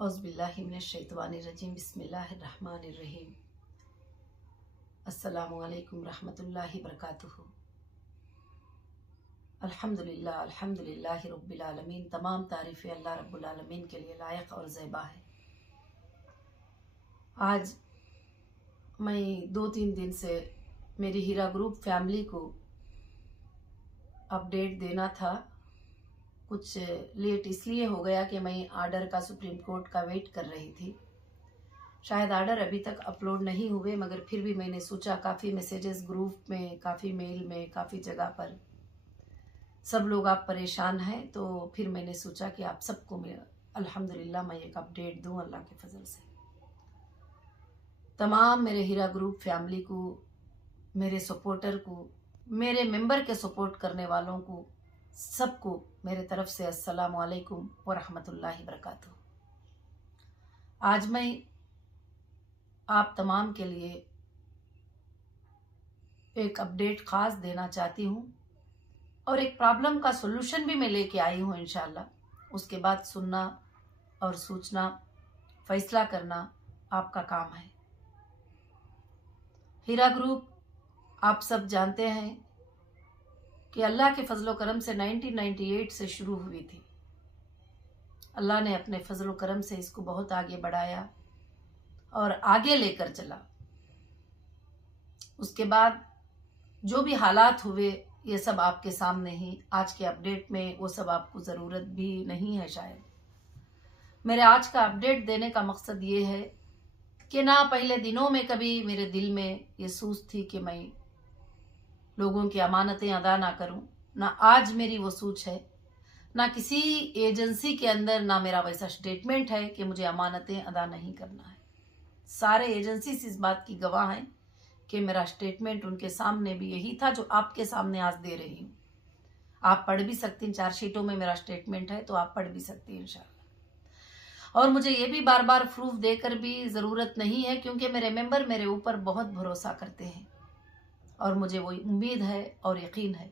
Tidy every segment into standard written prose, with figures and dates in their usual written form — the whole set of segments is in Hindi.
औज़ुबिल्लाहिमिनश्शैतानिर्रजीम बिस्मिल्लाहिर्रहमानिर्रहीम। अस्सलामुअलैकुम रहमतुल्लाहि बरकातुहू। अल्हम्दुलिल्लाह अल्हम्दुलिल्लाहि रब्बिल आलमीन। तमाम तारीफ़ें अल्लाह रब्बुल आलमीन के लिए लायक और ज़ेबा है। आज मैं 2-3 दिन से मेरी हीरा ग्रुप फैमिली को अपडेट देना था। कुछ लेट इसलिए हो गया कि मैं आर्डर का सुप्रीम कोर्ट का वेट कर रही थी। शायद आर्डर अभी तक अपलोड नहीं हुए, मगर फिर भी मैंने सोचा, काफ़ी मैसेजेस ग्रुप में, काफ़ी मेल में, काफ़ी जगह पर सब लोग आप परेशान हैं, तो फिर मैंने सोचा कि आप सबको मैं अल्हम्दुलिल्लाह मैं एक अपडेट दूं अल्लाह के फजल से। तमाम मेरे हीरा ग्रुप फैमिली को, मेरे सपोर्टर को, मेरे मेंबर के सपोर्ट करने वालों को, सबको मेरे तरफ से अस्सलामु अलैकुम व रहमतुल्लाहि बरकातुहू। आज मैं आप तमाम के लिए एक अपडेट ख़ास देना चाहती हूँ और एक प्रॉब्लम का सॉल्यूशन भी मैं लेके आई हूँ इंशाल्लाह। उसके बाद सुनना और सोचना, फैसला करना आपका काम है। हीरा ग्रुप आप सब जानते हैं कि अल्लाह के फजलो करम से 1998 से शुरू हुई थी। अल्लाह ने अपने फजलो करम से इसको बहुत आगे बढ़ाया और आगे लेकर चला। उसके बाद जो भी हालात हुए ये सब आपके सामने ही, आज के अपडेट में वो सब आपको ज़रूरत भी नहीं है शायद। मेरे आज का अपडेट देने का मकसद ये है कि ना पहले दिनों में कभी मेरे दिल में ये सोच थी कि मैं लोगों की अमानतें अदा ना करूं, ना आज मेरी वो सोच है, ना किसी एजेंसी के अंदर ना मेरा वैसा स्टेटमेंट है कि मुझे अमानतें अदा नहीं करना है। सारे एजेंसी इस बात की गवाह हैं कि मेरा स्टेटमेंट उनके सामने भी यही था जो आपके सामने आज दे रही हूँ। आप पढ़ भी सकती हैं, 4 शीटों में मेरा स्टेटमेंट है, तो आप पढ़ भी सकती हैं इंशाल्लाह। और मुझे ये भी बार बार प्रूफ देकर भी ज़रूरत नहीं है, क्योंकि मेरे मेंबर मेरे ऊपर बहुत भरोसा करते हैं और मुझे वो उम्मीद है और यकीन है।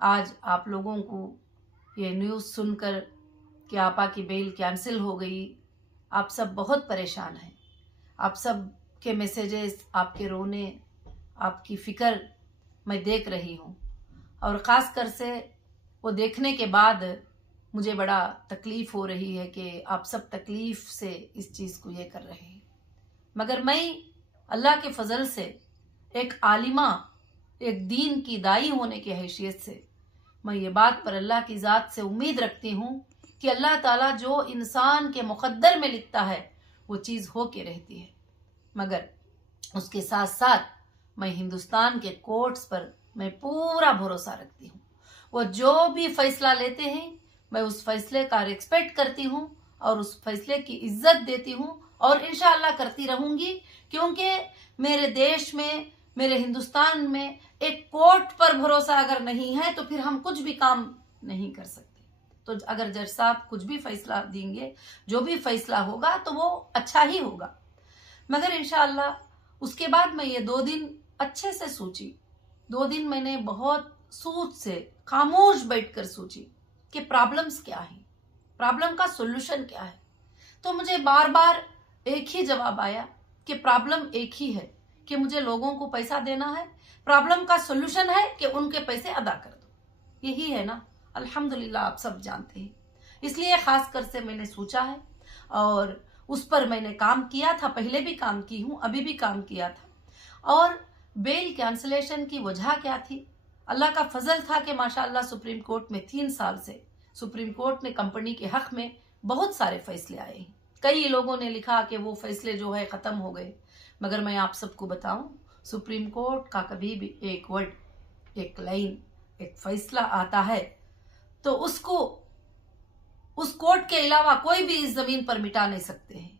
आज आप लोगों को ये न्यूज़ सुनकर कि आपा की बेल कैंसिल हो गई, आप सब बहुत परेशान हैं। आप सब के मैसेजेस, आपके रोने, आपकी फ़िक्र मैं देख रही हूँ और ख़ास कर से वो देखने के बाद मुझे बड़ा तकलीफ़ हो रही है कि आप सब तकलीफ़ से इस चीज़ को ये कर रहे हैं। मगर मैं अल्लाह के फजल से एक आलिमा, एक दीन की दाई होने की हैसियत से मैं ये बात पर अल्लाह की ज़ात से उम्मीद रखती हूँ कि अल्लाह ताला जो इंसान के मुक़द्दर में लिखता है वो चीज़ हो के रहती है। मगर उसके साथ साथ मैं हिंदुस्तान के कोर्ट्स पर मैं पूरा भरोसा रखती हूँ। वो जो भी फैसला लेते हैं मैं उस फैसले का रिस्पेक्ट करती हूँ और उस फैसले की इज्जत देती हूँ और इंशाअल्लाह करती रहूँगी, क्योंकि मेरे देश में, मेरे हिंदुस्तान में एक कोर्ट पर भरोसा अगर नहीं है तो फिर हम कुछ भी काम नहीं कर सकते। तो अगर जज साहब कुछ भी फैसला देंगे, जो भी फैसला होगा तो वो अच्छा ही होगा। मगर इंशाअल्लाह उसके बाद मैं ये 2 दिन अच्छे से सोची। 2 दिन मैंने बहुत सोच से खामोश बैठकर सोची कि प्रॉब्लम्स क्या हैं, प्रॉब्लम का सॉल्यूशन क्या है। तो मुझे बार बार एक ही जवाब आया कि प्रॉब्लम एक ही है कि मुझे लोगों को पैसा देना है। प्रॉब्लम का सॉल्यूशन है कि उनके पैसे अदा कर दो। यही है ना, अल्हम्दुलिल्लाह आप सब जानते हैं। इसलिए खास कर से मैंने सोचा है और उस पर मैंने काम किया था, पहले भी काम की हूँ, अभी भी काम किया था। और बेल कैंसलेशन की वजह क्या थी? अल्लाह का फजल था कि माशाअल्लाह सुप्रीम कोर्ट में 3 साल से सुप्रीम कोर्ट ने कंपनी के हक में बहुत सारे फैसले आए हैं। कई लोगों ने लिखा कि वो फैसले जो है ख़त्म हो गए, मगर मैं आप सबको बताऊं, सुप्रीम कोर्ट का कभी भी एक वर्ड, एक लाइन, एक फैसला आता है तो उसको उस कोर्ट के अलावा कोई भी इस जमीन पर मिटा नहीं सकते हैं।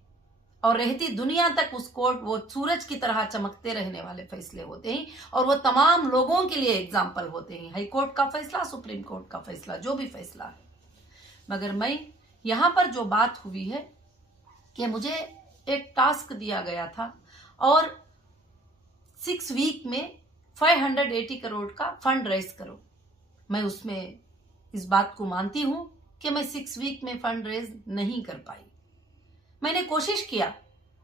और रहती दुनिया तक उस कोर्ट वो सूरज की तरह चमकते रहने वाले फैसले होते हैं और वो तमाम लोगों के लिए एग्जाम्पल होते हैं। हाई कोर्ट का फैसला, सुप्रीम कोर्ट का फैसला, जो भी फैसला है। मगर मैं यहाँ पर जो बात हुई है कि मुझे एक टास्क दिया गया था और 6 वीक में 580 करोड़ का फंड रेज करो। मैं उसमें इस बात को मानती हूँ कि मैं 6 वीक में फंड रेज नहीं कर पाई। मैंने कोशिश किया,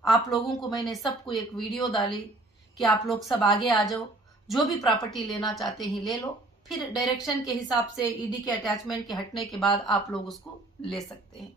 आप लोगों को मैंने सबको एक वीडियो डाली कि आप लोग सब आगे आ जाओ, जो भी प्रॉपर्टी लेना चाहते हैं ले लो, फिर डायरेक्शन के हिसाब से ईडी के अटैचमेंट के हटने के बाद आप लोग उसको ले सकते हैं।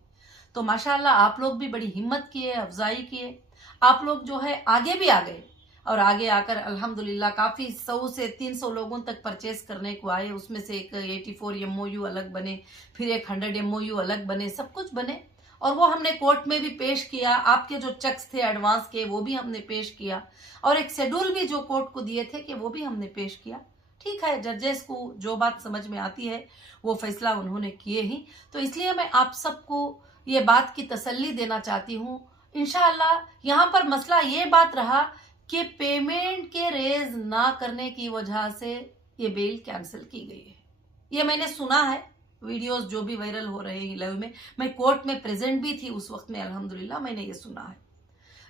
तो माशाल्लाह आप लोग भी बड़ी हिम्मत किए, अफजाई किए, आप लोग जो है आगे भी आ गए और आगे आकर अल्हम्दुलिल्लाह काफी 100 से 300 लोगों तक परचेस करने को आए। उसमें से एक 84 MOU अलग बने, फिर एक 100 MOU अलग बने, सब कुछ बने और वो हमने कोर्ट में भी पेश किया। आपके जो चेक्स थे एडवांस के वो भी हमने पेश किया और एक शेड्यूल भी जो कोर्ट को दिए थे कि वो भी हमने पेश किया। ठीक है, जजेस को जो बात समझ में आती है वो फैसला उन्होंने किए ही। तो इसलिए मैं आप सबको ये बात की तसल्ली देना चाहती हूँ। इंशाअल्लाह यहाँ पर मसला ये बात रहा कि पेमेंट के रेज ना करने की वजह से ये बेल कैंसिल की गई है। ये मैंने सुना है, वीडियोस जो भी वायरल हो रहे हैं लाइव में, मैं कोर्ट में प्रेजेंट भी थी उस वक्त में, अल्हम्दुलिल्लाह मैंने ये सुना है।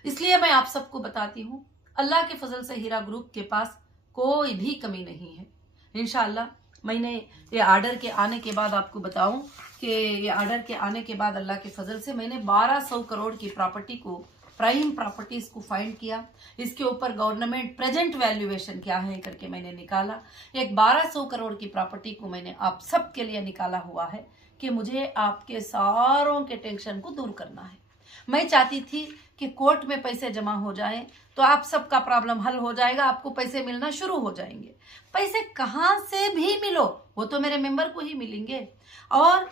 इसलिए मैं आप सबको बताती हूँ, अल्लाह के फजल से हीरा ग्रुप के पास कोई भी कमी नहीं है। इंशाअल्लाह मैंने ये ऑर्डर के आने के बाद आपको बताऊं कि ये ऑर्डर के आने के बाद अल्लाह के फजल से मैंने 1200 करोड़ की प्रॉपर्टी को, प्राइम प्रॉपर्टीज को फाइंड किया। इसके ऊपर गवर्नमेंट प्रेजेंट वैल्यूएशन क्या है करके मैंने निकाला। एक 1200 करोड़ की प्रॉपर्टी को मैंने आप सबके लिए निकाला हुआ है कि मुझे आपके सारों के टेंशन को दूर करना है। मैं चाहती थी कि कोर्ट में पैसे जमा हो जाएं तो आप सबका प्रॉब्लम हल हो जाएगा, आपको पैसे मिलना शुरू हो जाएंगे। पैसे कहां से भी मिलो वो तो मेरे मेंबर को ही मिलेंगे। और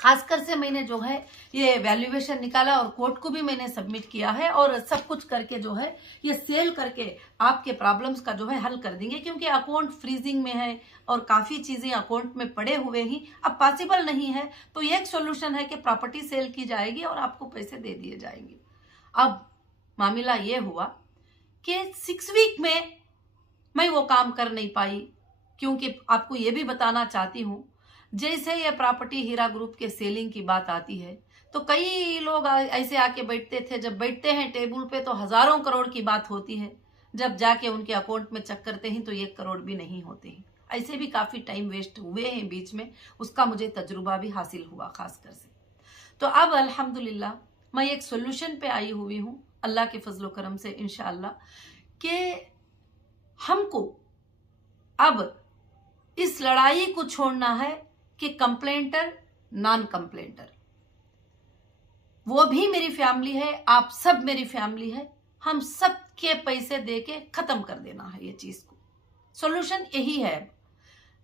खासकर से मैंने जो है ये वैल्यूएशन निकाला और कोर्ट को भी मैंने सबमिट किया है और सब कुछ करके जो है ये सेल करके आपके प्रॉब्लम्स का जो है हल कर देंगे, क्योंकि अकाउंट फ्रीजिंग में है और काफी चीजें अकाउंट में पड़े हुए ही अब पॉसिबल नहीं है। तो ये एक सोल्यूशन है कि प्रॉपर्टी सेल की जाएगी और आपको पैसे दे दिए जाएंगे। अब मामला ये हुआ कि 6 वीक में मैं वो काम कर नहीं पाई, क्योंकि आपको ये भी बताना चाहती हूँ, जैसे ये प्रॉपर्टी हीरा ग्रुप के सेलिंग की बात आती है तो कई लोग ऐसे आके बैठते थे, जब बैठते हैं टेबल पे तो हजारों करोड़ की बात होती है, जब जाके उनके अकाउंट में चेक करते हैं तो 1 करोड़ भी नहीं होते हैं। ऐसे भी काफी टाइम वेस्ट हुए हैं बीच में, उसका मुझे तजुर्बा भी हासिल हुआ खासकर से। तो अब अल्हम्दुलिल्लाह मैं एक सोल्यूशन पे आई हुई हूँ अल्लाह के फजलो करम से इंशाअल्लाह, कि हमको अब इस लड़ाई को छोड़ना है कि कंप्लेंटर नॉन कंप्लेंटर वो भी मेरी फैमिली है, आप सब मेरी फैमिली है, हम सब के पैसे देके खत्म कर देना है ये चीज को। सॉल्यूशन यही है।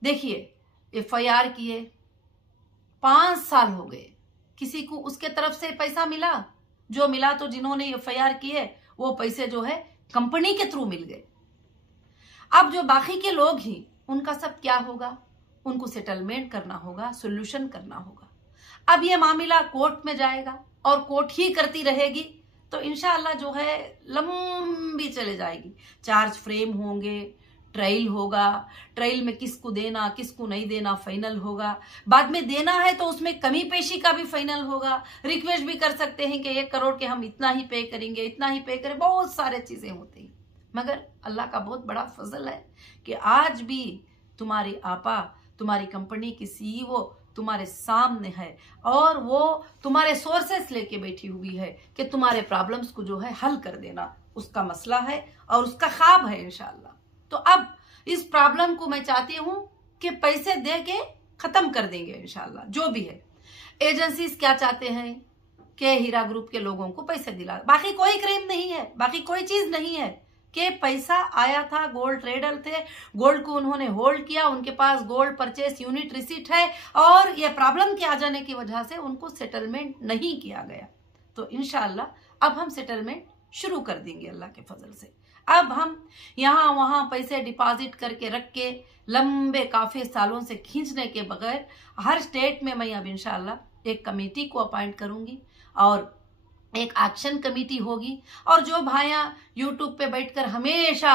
देखिए FIR किए 5 साल हो गए, किसी को उसके तरफ से पैसा मिला? जो मिला तो जिन्होंने FIR किए वो पैसे जो है कंपनी के थ्रू मिल गए। अब जो बाकी के लोग ही उनका सब क्या होगा? उनको सेटलमेंट करना होगा, सोल्यूशन करना होगा। अब ये मामला कोर्ट में जाएगा और कोर्ट ही करती रहेगी तो इंशाअल्लाह जो है लंबी चले जाएगी। चार्ज फ्रेम होंगे, ट्रायल होगा, ट्रायल में किसको देना किसको नहीं देना फाइनल होगा, बाद में देना है तो उसमें कमी पेशी का भी फाइनल होगा। रिक्वेस्ट भी कर सकते हैं कि 1 करोड़ के हम इतना ही पे करेंगे, इतना ही पे करें, बहुत सारे चीजें होती हैं। मगर अल्लाह का बहुत बड़ा फजल है कि आज भी तुम्हारी आपा, तुम्हारी कंपनी की CEO तुम्हारे सामने है और वो तुम्हारे सोर्सेस लेके बैठी हुई है कि तुम्हारे प्रॉब्लम्स को जो है हल कर देना, उसका मसला है और उसका ख्वाब है इंशाअल्लाह। तो अब इस प्रॉब्लम को मैं चाहती हूं कि पैसे दे के खत्म कर देंगे इंशाअल्लाह। जो भी है एजेंसीज क्या चाहते हैं कि हीरा ग्रुप के लोगों को पैसे दिला, बाकी कोई क्राइम नहीं है, बाकी कोई चीज नहीं है कि पैसा आया था, गोल्ड ट्रेडर थे, गोल्ड को उन्होंने होल्ड किया, उनके पास गोल्ड परचेस यूनिट रिसीट है और ये प्रॉब्लम के आ जाने की वजह से उनको सेटलमेंट नहीं किया गया। तो इंशाअल्लाह अब हम सेटलमेंट शुरू कर देंगे अल्लाह के फजल से। अब हम यहाँ वहां पैसे डिपॉजिट करके रख के लंबे काफी सालों से खींचने के बगैर हर स्टेट में मैं अब इंशाअल्लाह एक कमेटी को अपॉइंट करूंगी और एक एक्शन कमेटी होगी। और जो भाइयां यूट्यूब पे बैठकर हमेशा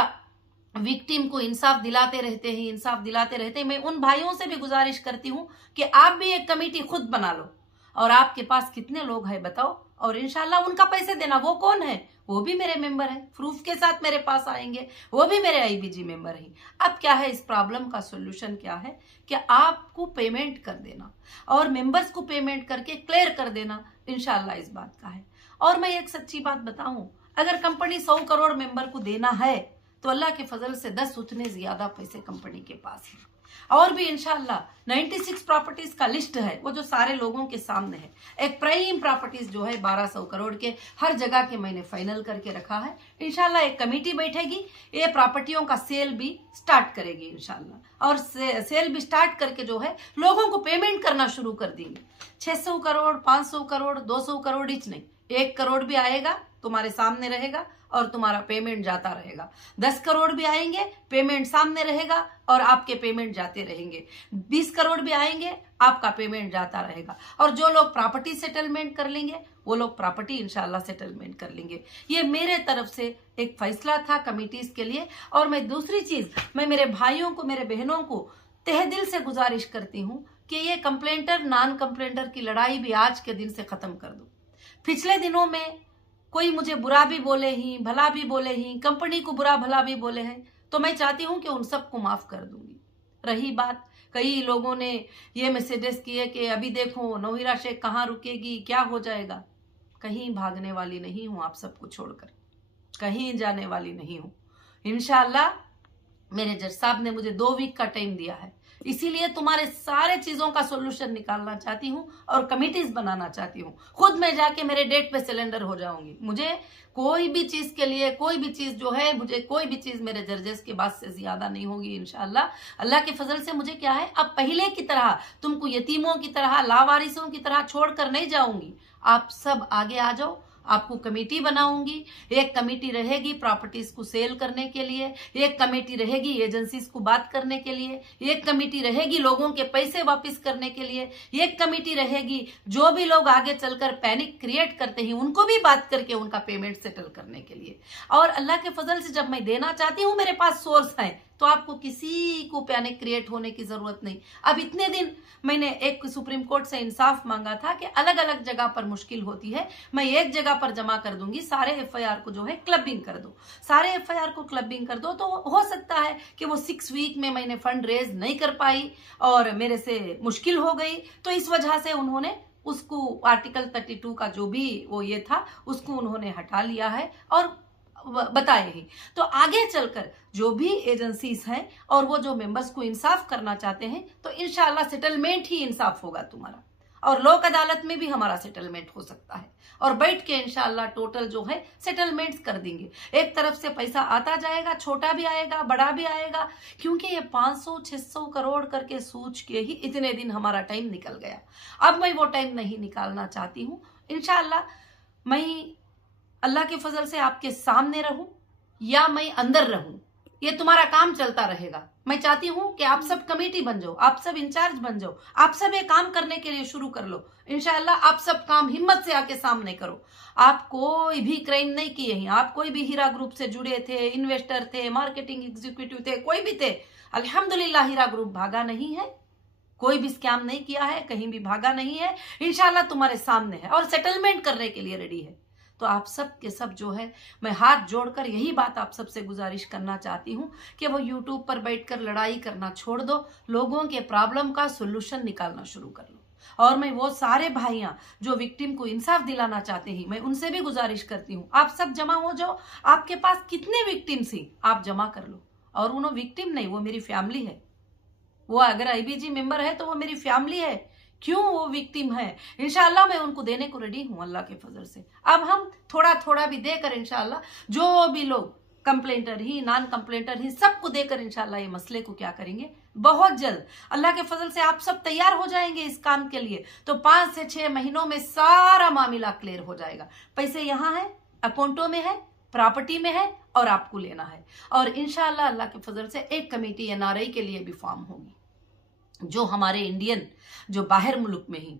विक्टिम को इंसाफ दिलाते रहते हैं, मैं उन भाइयों से भी गुजारिश करती हूं कि आप भी एक कमेटी खुद बना लो। और आपके पास कितने लोग हैं बताओ, और इंशाल्लाह उनका पैसे देना। वो कौन है? वो भी मेरे मेंबर है, प्रूफ के साथ मेरे पास आएंगे, वो भी मेरे IBG मेंबर हैं। अब क्या है, इस प्रॉब्लम का सोल्यूशन क्या है कि आपको पेमेंट कर देना और मेंबर्स को पेमेंट करके क्लियर कर देना, इंशाल्लाह इस बात का है। और मैं एक सच्ची बात बताऊं, अगर कंपनी 100 करोड़ मेंबर को देना है तो अल्लाह के फजल से 10 उतने ज्यादा पैसे कंपनी के पास है। और भी इंशाल्लाह 96 प्रॉपर्टीज का लिस्ट है, वो जो सारे लोगों के सामने है। एक प्राइम प्रॉपर्टीज जो है 1200 करोड़ के हर जगह के मैंने फाइनल करके रखा है। इंशाल्लाह एक कमेटी बैठेगी, ये प्रॉपर्टियों का सेल भी स्टार्ट करेगी इंशाल्लाह, और सेल भी स्टार्ट करके जो है लोगों को पेमेंट करना शुरू कर देंगे। 600 करोड़ 500 करोड़ 200 करोड़ इच नहीं, 1 करोड़ भी आएगा तुम्हारे सामने रहेगा और तुम्हारा पेमेंट जाता रहेगा। 10 करोड़ भी आएंगे, पेमेंट सामने रहेगा और आपके पेमेंट जाते रहेंगे। 20 करोड़ भी आएंगे, आपका पेमेंट जाता रहेगा। और जो लोग प्रॉपर्टी सेटलमेंट कर लेंगे वो लोग प्रॉपर्टी इंशाल्लाह सेटलमेंट कर लेंगे। ये मेरे तरफ से एक फैसला था कमिटीज के लिए। और मैं दूसरी चीज, मैं मेरे भाइयों को, मेरे बहनों को तहे दिल से गुजारिश करती हूं कि ये कंप्लेंटर नॉन कंप्लेंटर की लड़ाई भी आज के दिन से खत्म कर दो। पिछले दिनों में कोई मुझे बुरा भी बोले ही, भला भी बोले ही, कंपनी को बुरा भला भी बोले हैं, तो मैं चाहती हूं कि उन सबको माफ कर दूंगी। रही बात, कई लोगों ने ये मैसेजेस किए कि अभी देखो नौहिरा शेख कहाँ रुकेगी, क्या हो जाएगा। कहीं भागने वाली नहीं हूं, आप सबको छोड़कर कहीं जाने वाली नहीं हूं। इंशाल्लाह मेरे जज साहब ने मुझे 2 वीक का टाइम दिया है, इसीलिए तुम्हारे सारे चीजों का सोल्यूशन निकालना चाहती हूँ और कमिटीज बनाना चाहती हूँ। खुद मैं जाके मेरे डेट पे सिलेंडर हो जाऊंगी। मुझे कोई भी चीज के लिए, कोई भी चीज जो है, मुझे कोई भी चीज मेरे जर्जेस के बाद से ज्यादा नहीं होगी इंशाल्लाह। अल्लाह के फजल से मुझे क्या है, अब पहले की तरह तुमको यतीमों की तरह, लावारिसों की तरह छोड़कर नहीं जाऊंगी। आप सब आगे आ जाओ, आपको कमेटी बनाऊंगी। एक कमेटी रहेगी प्रॉपर्टीज को सेल करने के लिए, एक कमेटी रहेगी एजेंसीज को बात करने के लिए, एक कमेटी रहेगी लोगों के पैसे वापस करने के लिए, एक कमेटी रहेगी जो भी लोग आगे चलकर पैनिक क्रिएट करते हैं उनको भी बात करके उनका पेमेंट सेटल करने के लिए। और अल्लाह के फजल से जब मैं देना चाहती हूँ, मेरे पास सोर्स है, तो आपको किसी को पैनिक क्रिएट होने की जरूरत नहीं। अब इतने दिन मैंने एक सुप्रीम कोर्ट से इंसाफ मांगा था कि अलग अलग जगह पर मुश्किल होती है, मैं एक जगह पर जमा कर दूंगी, सारे एफआईआर को जो है क्लबिंग कर दो, सारे एफआईआर को क्लबिंग कर दो। तो हो सकता है कि वो 6 वीक में मैंने फंड रेज नहीं कर पाई और मेरे से मुश्किल हो गई, तो इस वजह से उन्होंने उसको आर्टिकल 32 का जो भी वो ये था उसको उन्होंने हटा लिया है और बताए ही। तो आगे चलकर जो भी एजेंसीज हैं और वो जो मेंबर्स को इंसाफ करना चाहते हैं, तो इंशाल्लाह सेटलमेंट ही इंसाफ होगा तुम्हारा, और लोक अदालत में भी हमारा सेटलमेंट हो सकता है, और बैठ के इंशाल्लाह टोटल जो है सेटलमेंट्स कर देंगे। एक तरफ से पैसा आता जाएगा, छोटा भी आएगा बड़ा भी आएगा, क्योंकि ये 500-600 करोड़ करके सोच के ही इतने दिन हमारा टाइम निकल गया। अब मैं वो टाइम नहीं निकालना चाहती हूँ। इंशाल्लाह मैं अल्लाह के फजल से आपके सामने रहूं या मैं अंदर रहूं, ये तुम्हारा काम चलता रहेगा। मैं चाहती हूं कि आप सब कमेटी बन जाओ, आप सब इंचार्ज बन जाओ, आप सब ये काम करने के लिए शुरू कर लो। इंशाल्लाह आप सब काम हिम्मत से आके सामने करो। आप कोई भी क्राइम नहीं किए हैं, आप कोई भी हीरा ग्रुप से जुड़े थे, इन्वेस्टर थे, मार्केटिंग एग्जीक्यूटिव थे, कोई भी थे, अल्हम्दुलिल्लाह हीरा ग्रुप भागा नहीं है, कोई भी स्कैम नहीं किया है, कहीं भी भागा नहीं है। इंशाल्लाह तुम्हारे सामने है और सेटलमेंट करने के लिए रेडी है। तो आप सब के सब जो है, मैं हाथ जोड़कर यही बात आप सबसे गुजारिश करना चाहती हूँ कि वो यूट्यूब पर बैठकर लड़ाई करना छोड़ दो, लोगों के प्रॉब्लम का सोल्यूशन निकालना शुरू कर लो। और मैं वो सारे भाइयां जो विक्टिम को इंसाफ दिलाना चाहते हैं, मैं उनसे भी गुजारिश करती हूँ, आप सब जमा हो जाओ। आपके पास कितने विक्टिम्स हैं आप जमा कर लो। और उन्हों विक्टिम नहीं, वो मेरी फैमिली है। वो अगर आईबीजी मेंबर है तो वो मेरी फैमिली है। क्यों वो विक्टिम है, इंशाल्लाह मैं उनको देने को रेडी हूं अल्लाह के फजल से। अब हम थोड़ा थोड़ा भी देकर इंशाल्लाह जो भी लोग कंप्लेंटर ही नॉन कंप्लेंटर ही सबको देकर इंशाल्लाह ये मसले को क्या करेंगे, बहुत जल्द अल्लाह के फजल से आप सब तैयार हो जाएंगे इस काम के लिए, तो 5 से 6 महीनों में सारा मामला क्लियर हो जाएगा। पैसे यहाँ है, अकाउंटों में है, प्रॉपर्टी में है और आपको लेना है। और इंशाल्लाह अल्लाह के फजल से एक कमेटी एनआरआई के लिए भी फॉर्म होगी, जो हमारे इंडियन जो बाहर मुल्क में ही,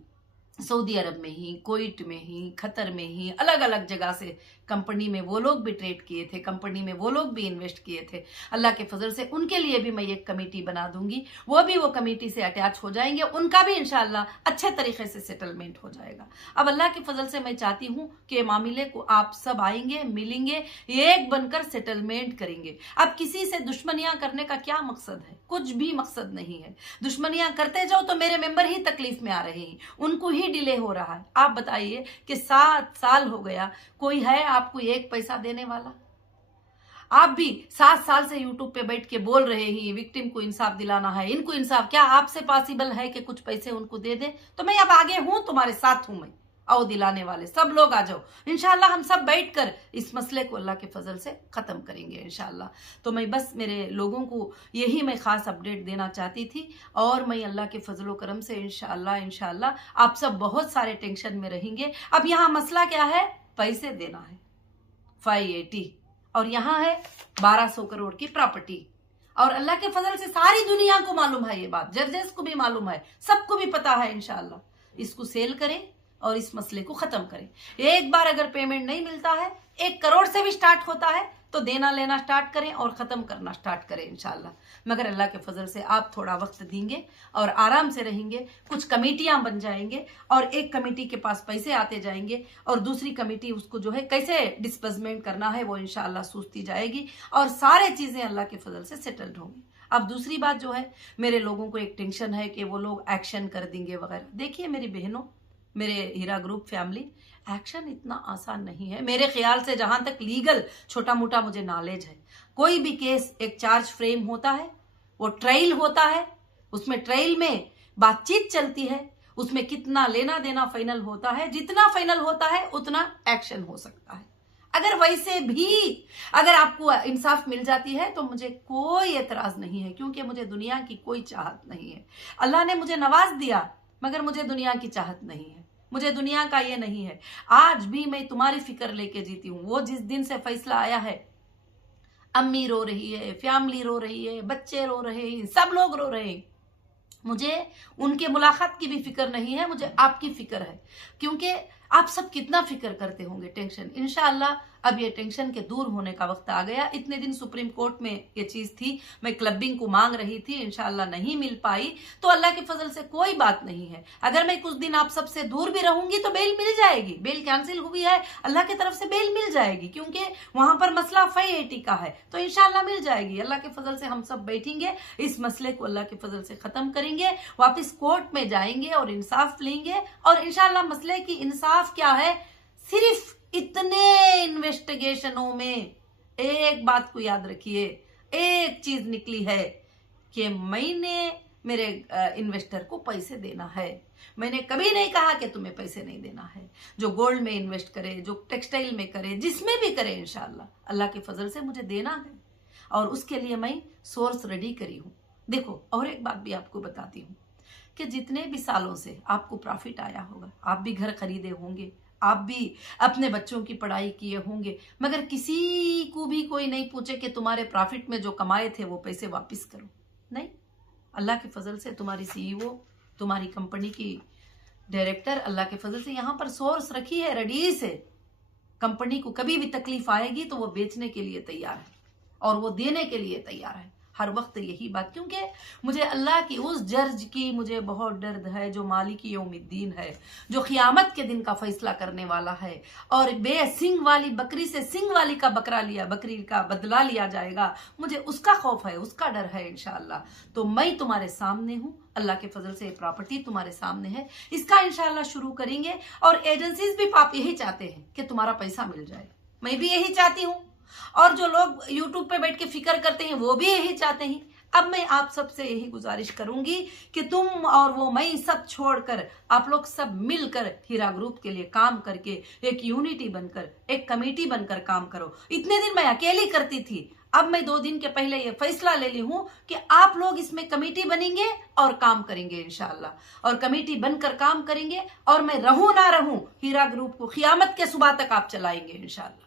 सऊदी अरब में ही, कुवैत में ही, कतर में ही, अलग अलग जगह से कंपनी में वो लोग भी ट्रेड किए थे, कंपनी में वो लोग भी इन्वेस्ट किए थे। अल्लाह के फजल से उनके लिए भी मैं एक कमेटी बना दूंगी, वो भी वो कमेटी से अटैच हो जाएंगे, उनका भी इंशाल्लाह अच्छे तरीके से सेटलमेंट हो जाएगा। अब अल्लाह के फजल से मैं चाहती हूँ कि मामले को आप सब आएंगे, मिलेंगे, एक बनकर सेटलमेंट करेंगे। अब किसी से दुश्मनियां करने का क्या मकसद है? कुछ भी मकसद नहीं है। दुश्मनियां करते जाओ तो मेरे मेंबर ही तकलीफ में आ रहे हैं, उनको ही डिले हो रहा है। आप बताइए कि 7 साल हो गया, कोई है आपको 1 पैसा देने वाला? आप भी 7 साल से यूट्यूब पे बैठ के बोल रहे हैं विक्टिम को इंसाफ दिलाना है, इनको इंसाफ। क्या आपसे पॉसिबल है कि कुछ पैसे उनको दे दे? तो मैं अब आगे हूं, तुम्हारे साथ हूं मैं। आओ दिलाने वाले सब लोग आ जाओ, इंशाल्लाह हम सब बैठकर इस मसले को अल्लाह के फजल से खत्म करेंगे इंशाल्लाह। तो मैं बस मेरे लोगों को यही मैं खास अपडेट देना चाहती थी, और मैं अल्लाह के फजलो करम से इंशाल्लाह आप सब बहुत सारे टेंशन में रहेंगे। अब यहाँ मसला क्या है? पैसे देना है 580, और यहाँ है 1200 करोड़ की प्रॉपर्टी। और अल्लाह के फजल से सारी दुनिया को मालूम है ये बात, जजेस को भी मालूम है, सबको भी पता है। इंशाल्लाह इसको सेल करें और इस मसले को खत्म करें। एक बार अगर पेमेंट नहीं मिलता है, 1 करोड़ से भी स्टार्ट होता है, तो देना लेना स्टार्ट करें और खत्म करना स्टार्ट करें इंशाल्लाह। मगर अल्लाह के फजल से आप थोड़ा वक्त देंगे और आराम से रहेंगे, कुछ कमेटियां बन जाएंगे, और एक कमेटी के पास पैसे आते जाएंगे और दूसरी कमेटी उसको जो है कैसे डिस्बर्समेंट करना है वो इंशाल्लाह सोचती जाएगी, और सारे चीजें अल्लाह के फजल से सेटल्ड होंगी। अब दूसरी बात जो है, मेरे लोगों को एक टेंशन है कि वो लोग एक्शन कर देंगे वगैरह। देखिए मेरी बहनों, मेरे हीरा ग्रुप फैमिली, एक्शन इतना आसान नहीं है मेरे ख्याल से। जहां तक लीगल छोटा मोटा मुझे नॉलेज है, कोई भी केस एक चार्ज फ्रेम होता है, वो ट्रायल होता है, उसमें ट्रायल में बातचीत चलती है, उसमें कितना लेना देना फाइनल होता है, जितना फाइनल होता है उतना एक्शन हो सकता है। अगर वैसे भी अगर आपको इंसाफ मिल जाती है तो मुझे कोई एतराज नहीं है, क्योंकि मुझे दुनिया की कोई चाहत नहीं है। अल्लाह ने मुझे नवाज दिया, मगर मुझे दुनिया की चाहत नहीं है, मुझे दुनिया का ये नहीं है। आज भी मैं तुम्हारी फिक्र लेके जीती हूं। वो जिस दिन से फैसला आया है, अम्मी रो रही है, फैमिली रो रही है, बच्चे रो रहे हैं, सब लोग रो रहे हैं। मुझे उनके मुलाकात की भी फिक्र नहीं है, मुझे आपकी फिक्र है, क्योंकि आप सब कितना फिक्र करते होंगे, टेंशन। इंशाअल्लाह अब ये टेंशन के दूर होने का वक्त आ गया। इतने दिन सुप्रीम कोर्ट में ये चीज थी, मैं क्लबिंग को मांग रही थी, इंशाअल्लाह नहीं मिल पाई, तो अल्लाह के फजल से कोई बात नहीं है। अगर मैं कुछ दिन आप सबसे दूर भी रहूंगी तो बेल मिल जाएगी, बेल कैंसिल हुई है, अल्लाह की तरफ से बेल मिल जाएगी, क्योंकि वहां पर मसला 580 का है, तो इंशाअल्लाह मिल जाएगी। अल्लाह के फजल से हम सब बैठेंगे, इस मसले को अल्लाह के फजल से खत्म करेंगे, वापिस कोर्ट में जाएंगे और इंसाफ लेंगे। और इंशाअल्लाह मसले की इंसाफ क्या है, सिर्फ इतने इन्वेस्टिगेशनों में एक बात को याद रखिए, एक चीज निकली है कि मैंने मेरे इन्वेस्टर को पैसे देना है। मैंने कभी नहीं कहा कि तुम्हें पैसे नहीं देना है। जो गोल्ड में इन्वेस्ट करे, जो टेक्सटाइल में करे, जिसमें भी करे, इंशाल्लाह अल्लाह के फजल से मुझे देना है, और उसके लिए मैं सोर्स रेडी करी हूं। देखो, और एक बात भी आपको बताती हूँ कि जितने भी सालों से आपको प्रॉफिट आया होगा, आप भी घर खरीदे होंगे, आप भी अपने बच्चों की पढ़ाई किए होंगे, मगर किसी को भी कोई नहीं पूछे कि तुम्हारे प्रॉफिट में जो कमाए थे वो पैसे वापस करो। नहीं, अल्लाह के फजल से तुम्हारी सीईओ, तुम्हारी कंपनी की डायरेक्टर अल्लाह के फजल से यहाँ पर सोर्स रखी है रेडी से। कंपनी को कभी भी तकलीफ आएगी तो वो बेचने के लिए तैयार है और वो देने के लिए तैयार है हर वक्त यही बात, क्योंकि मुझे अल्लाह की उस जज की मुझे बहुत दर्द है जो मालिक यौमिद्दीन है, जो क़यामत के दिन का फैसला करने वाला है, और बेसिंग वाली बकरी से सिंग वाली का बकरी का बदला लिया जाएगा। मुझे उसका खौफ है, उसका डर है इंशाअल्लाह। तो मैं तुम्हारे सामने हूँ, अल्लाह के फजल से प्रॉपर्टी तुम्हारे सामने है, इसका इंशाअल्लाह शुरू करेंगे। और एजेंसीज भी आप यही चाहते हैं कि तुम्हारा पैसा मिल जाए, मैं भी यही चाहती हूँ, और जो लोग यूट्यूब पे बैठ के फिक्र करते हैं वो भी यही चाहते हैं। अब मैं आप सबसे यही गुजारिश करूंगी कि तुम और वो मैं सब छोड़कर आप लोग सब मिलकर हीरा ग्रुप के लिए काम करके एक यूनिटी बनकर, एक कमेटी बनकर काम करो। इतने दिन मैं अकेली करती थी, अब मैं 2 दिन के पहले ये फैसला ले ली हूं कि आप लोग इसमें कमेटी बनेंगे और काम करेंगे इंशाअल्लाह, और कमेटी बनकर काम करेंगे, और मैं रहूं ना रहूं, हीरा ग्रुप को क़यामत के सुबह तक आप चलाएंगे इंशाअल्लाह।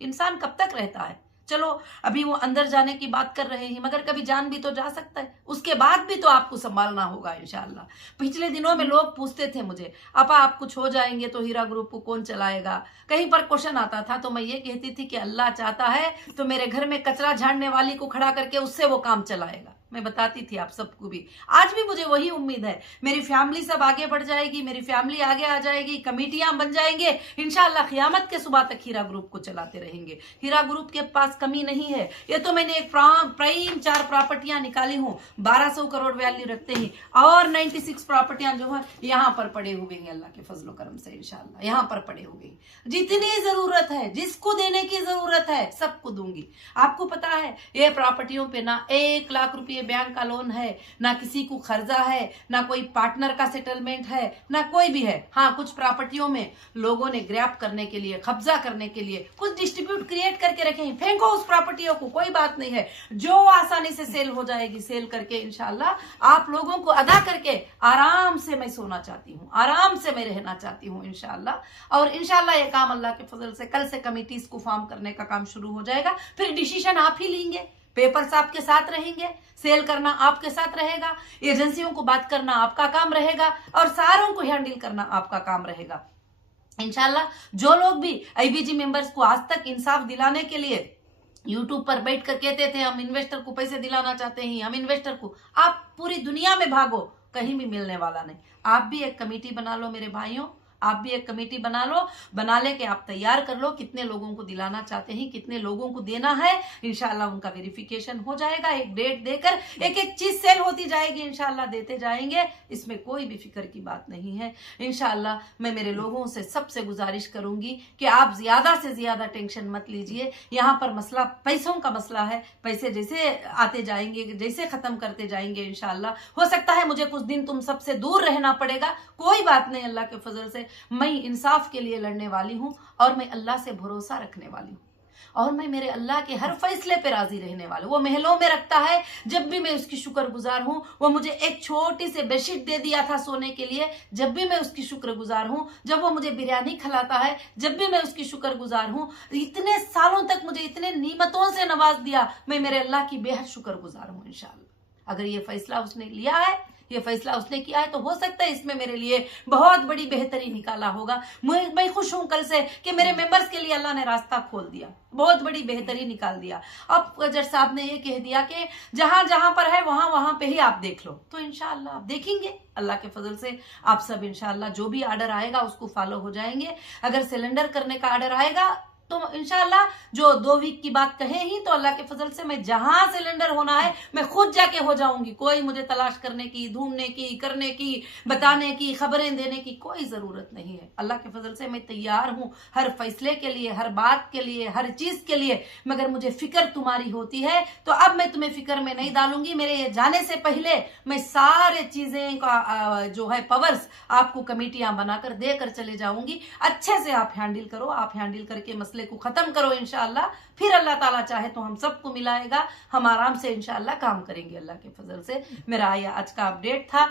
इंसान कब तक रहता है? चलो अभी वो अंदर जाने की बात कर रहे हैं, मगर कभी जान भी तो जा सकता है, उसके बाद भी तो आपको संभालना होगा इंशाल्लाह। पिछले दिनों में लोग पूछते थे मुझे, आपा आप कुछ हो जाएंगे तो हीरा ग्रुप को कौन चलाएगा। कहीं पर क्वेश्चन आता था तो मैं ये कहती थी कि अल्लाह चाहता है तो मेरे घर में कचरा झाड़ने वाली को खड़ा करके उससे वो काम चलाएगा। मैं बताती थी आप सबको भी, आज भी मुझे वही उम्मीद है। मेरी फैमिली सब आगे बढ़ जाएगी, मेरी फैमिली आगे आ जाएगी, कमेटियां बन जाएंगे इंशाल्लाह। क़यामत के सुबह तक हीरा ग्रुप को चलाते रहेंगे। हीरा ग्रुप के पास कमी नहीं है। ये तो मैंने एक प्राइम 4 प्रॉपर्टियां निकाली हूं, 1200 करोड़ वैल्यू रखते हैं, और 96 प्रॉपर्टियां जो है यहाँ पर पड़े हुए हैं अल्लाह के फजलो करम से इंशाल्लाह। यहाँ पर पड़े हुए जितनी जरूरत है, जिसको देने की जरूरत है सबको दूंगी। आपको पता है ये प्रॉपर्टियों पे ना 1 लाख रुपये बैंक का लोन है, ना किसी को खर्चा है, ना कोई पार्टनर का सेटलमेंट है, ना कोई भी है। हाँ, कुछ प्रॉपर्टियों में लोगों ने ग्रैब करने के लिए, कब्जा करने के लिए कुछ डिस्ट्रीब्यूट क्रिएट करके रखे हैं, फेंको उस प्रॉपर्टियों को, कोई बात नहीं है। जो आसानी से सेल हो जाएगी, सेल करके इंशाल्लाह आप लोगों को अदा करके आराम से मैं सोना चाहती हूँ, आराम से मैं रहना चाहती हूँ इंशाल्लाह। और इंशाल्लाह ये काम अल्लाह के फजल से कल से कमिटीज को फॉर्म करने का काम शुरू हो जाएगा। फिर डिसीजन आप ही लेंगे, पेपर्स आपके साथ रहेंगे, सेल करना आपके साथ रहेगा, एजेंसियों को बात करना आपका काम रहेगा, और सारों को हैंडल करना आपका काम रहेगा इंशाल्लाह। जो लोग भी आईबीजी मेंबर्स को आज तक इंसाफ दिलाने के लिए यूट्यूब पर बैठ कर कहते थे हम इन्वेस्टर को पैसे दिलाना चाहते हैं, हम इन्वेस्टर को, आप पूरी दुनिया में भागो, कहीं भी मिलने वाला नहीं। आप भी एक कमेटी बना लो मेरे भाइयों, आप भी एक कमेटी बना लो, बना लेके आप तैयार कर लो कितने लोगों को दिलाना चाहते हैं, कितने लोगों को देना है। इंशाल्लाह उनका वेरिफिकेशन हो जाएगा, एक डेट देकर एक एक चीज सेल होती जाएगी इंशाल्लाह, देते जाएंगे। इसमें कोई भी फिक्र की बात नहीं है इंशाल्लाह। मैं मेरे लोगों से सबसे गुजारिश करूंगी कि आप ज्यादा से ज्यादा टेंशन मत लीजिए। यहाँ पर मसला पैसों का मसला है, पैसे जैसे आते जाएंगे, जैसे खत्म करते जाएंगे इंशाल्लाह। हो सकता है मुझे कुछ दिन तुम सबसे दूर रहना पड़ेगा, कोई बात नहीं, अल्लाह के फजल से मैं इंसाफ के लिए लड़ने वाली हूं, और मैं अल्लाह से भरोसा रखने वाली हूं, और मैं मेरे अल्लाह के हर फैसले पे राजी रहने वाली हूं। वो महलों में रखता है, जब भी मैं उसकी शुक्रगुजार हूं। वो मुझे एक छोटी सी बेडशीट दे दिया था सोने के लिए, जब भी मैं उसकी शुक्रगुजार हूं। जब वो मुझे बिरयानी खिलाता है, जब भी मैं उसकी शुक्रगुजार हूं। इतने सालों तक मुझे इतने नियमतों से नवाज दिया, मैं मेरे अल्लाह की बेहद शुक्रगुजार हूं इंशाल्लाह। अगर ये फैसला उसने लिया है, ये फैसला उसने किया है, तो हो सकता है इसमें मेरे लिए बहुत बड़ी बेहतरी निकाला होगा। मैं खुश हूं कल से कि मेरे मेंबर्स के लिए अल्लाह ने रास्ता खोल दिया, बहुत बड़ी बेहतरी निकाल दिया। अब जज साहब ने ये कह दिया कि जहां जहां पर है वहां वहां पे ही आप देख लो, तो इंशाल्लाह आप देखेंगे अल्लाह के फजल से। आप सब इंशाल्लाह जो भी ऑर्डर आएगा उसको फॉलो हो जाएंगे। अगर सिलेंडर करने का ऑर्डर आएगा तो इंशाल्लाह जो 2 वीक की बात कहे ही, तो अल्लाह के फजल से मैं जहां सिलेंडर होना है मैं खुद जाके हो जाऊंगी। कोई मुझे तलाश करने की, ढूंढने की, करने की, बताने की, खबरें देने की कोई जरूरत नहीं है। अल्लाह के फजल से मैं तैयार हूं हर फैसले के लिए, हर बात के लिए, हर चीज के लिए। मगर मुझे फिक्र तुम्हारी होती है, तो अब मैं तुम्हें फिक्र में नहीं डालूंगी। मेरे ये जाने से पहले मैं सारे चीजें का जो है पावर्स आपको कमेटियां बनाकर देकर चले जाऊंगी। अच्छे से आप हैंडल करो, आप हैंडल करके मसले को खत्म करो इंशाल्लाह। फिर अल्लाह ताला चाहे तो हम सबको मिलाएगा, हम आराम से इंशाल्लाह काम करेंगे अल्लाह के फजल से। मेरा ये आज का अपडेट था,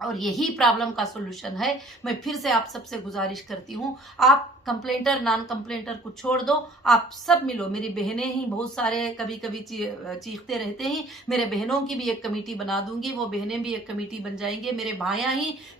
और यही प्रॉब्लम का सोल्यूशन है। मैं फिर से आप सबसे गुजारिश करती हूँ, आप कंप्लेंटर नॉन कंप्लेंटर को छोड़ दो, आप सब मिलो। मेरी बहनें ही बहुत सारे कभी कभी चीखते रहते हैं, मेरे बहनों की भी एक कमेटी बना दूंगी, वो बहनें भी एक कमेटी बन जाएंगे। मेरे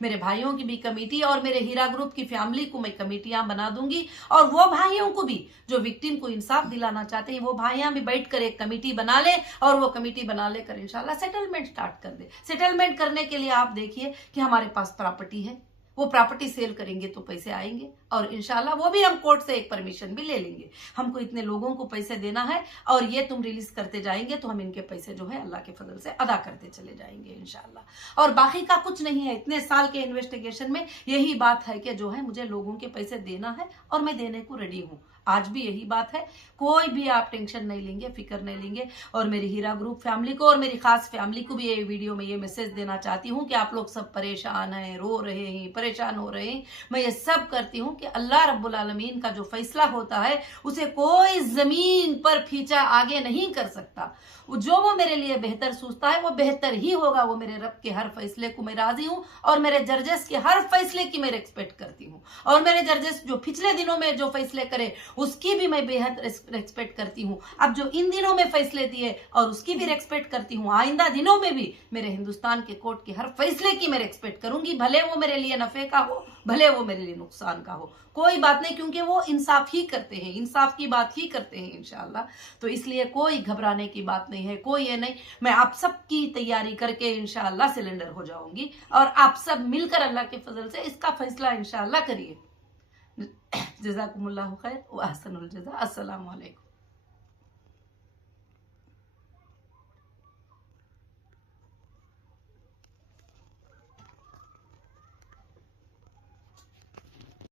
मेरे भाइयों की भी कमेटी, और मेरे हीरा ग्रुप की फैमिली को मैं कमेटियां बना दूंगी। और वो भाइयों को भी जो विक्टिम को इंसाफ दिलाना चाहते हैं, वो भाइयां भी बैठकर एक कमेटी बना ले, और वो कमेटी बना लेकर इंशाल्लाह सेटलमेंट स्टार्ट कर दे। सेटलमेंट करने के लिए आप देखिए कि हमारे पास प्रॉपर्टी है, वो प्रॉपर्टी सेल करेंगे तो पैसे आएंगे, और इंशाल्लाह वो भी हम कोर्ट से एक परमिशन भी ले लेंगे। हमको इतने लोगों को पैसे देना है, और ये तुम रिलीज करते जाएंगे तो हम इनके पैसे जो है अल्लाह के फजल से अदा करते चले जाएंगे इंशाल्लाह। और बाकी का कुछ नहीं है। इतने साल के इन्वेस्टिगेशन में यही बात है कि जो है मुझे लोगों के पैसे देना है, और मैं देने को रेडी हूँ। आज भी यही बात है, कोई भी आप टेंशन नहीं लेंगे, फिक्र नहीं लेंगे। और मेरी हीरा ग्रुप फैमिली को और मेरी खास फैमिली को भी ये वीडियो में ये मैसेज देना चाहती हूँ कि आप लोग सब परेशान हैं, रो रहे हैं, परेशान हो रहे हैं। मैं ये सब करती हूँ कि अल्लाह रब्बुल आलमीन का जो फैसला होता है उसे कोई जमीन पर खींचा आगे नहीं कर सकता। जो वो मेरे लिए बेहतर सोचता है वो बेहतर ही होगा। वो मेरे रब के हर फैसले को मैं राजी हूँ, और मेरे जजेस के हर फैसले की मैं रिस्पेक्ट करती हूँ। और मेरे जजेस जो पिछले दिनों में जो फैसले करे उसकी भी मैं बेहद रेस्पेक्ट करती हूँ। अब जो इन दिनों में फैसले दिए और उसकी भी रेस्पेक्ट करती हूँ, आइंदा दिनों में भी मेरे हिंदुस्तान के कोर्ट के हर फैसले की मैं रेस्पेक्ट करूंगी, भले वो मेरे लिए नफे का हो, भले वो मेरे लिए नुकसान का हो, कोई बात नहीं, क्योंकि वो इंसाफ ही करते हैं, इंसाफ की बात ही करते हैं इंशाल्लाह। तो इसलिए कोई घबराने की बात नहीं है, कोई ये नहीं। मैं आप सबकी तैयारी करके इंशाल्लाह सिलेंडर हो जाऊंगी और आप सब मिलकर अल्लाह के फजल से इसका फैसला इंशाल्लाह करिए। जज़ाकुमुल्लाहु खैर व अहसनुल जज़ा। अस्सलामु अलैकुम।